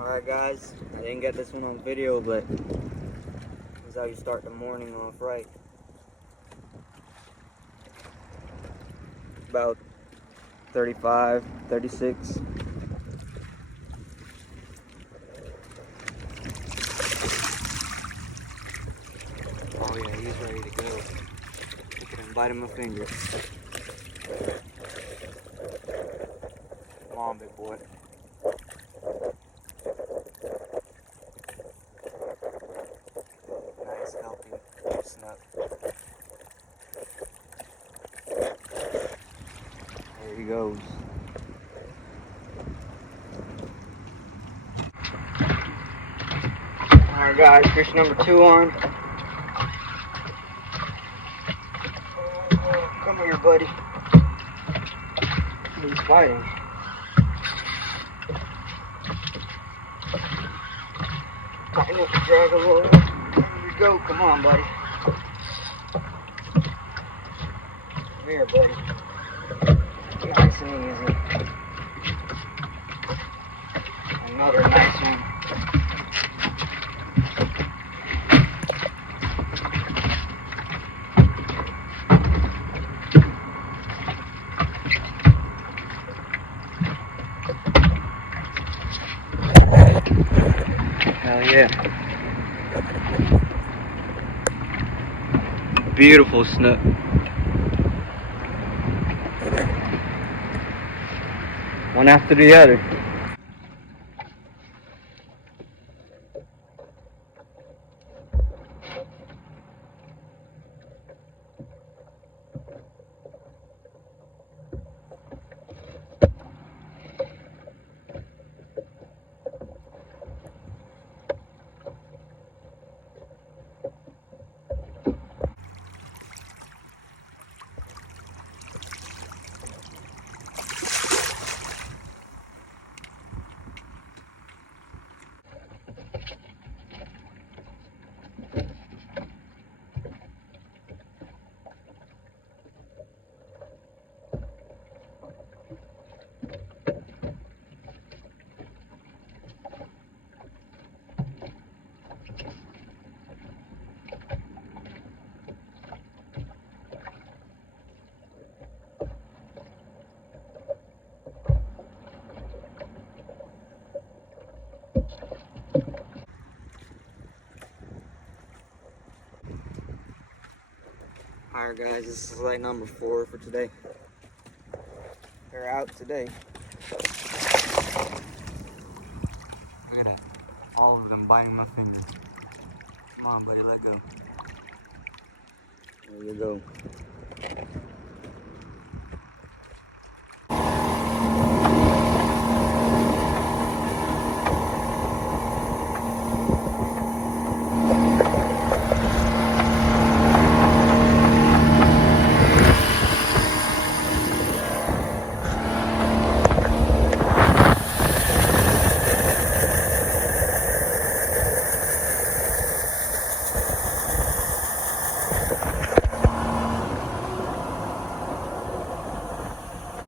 Alright guys, I didn't get this one on video, but this is how you start the morning off right. About 35, 36. Oh yeah, he's ready to go. Look at him biting my finger. Come on, big boy. Nice, healthy snook. There he goes. Alright guys, fish number 2 on. Come here, buddy. He's fighting. Tighten up the drag a little. There we go. Come on, buddy. Come here, buddy. Nice and easy. Another nice one. Hell yeah. Beautiful snook. One after the other. Alright guys, this is light number 4 for today. They're out today. Look at that. All of them biting my finger. Come on, buddy, let go. There you go.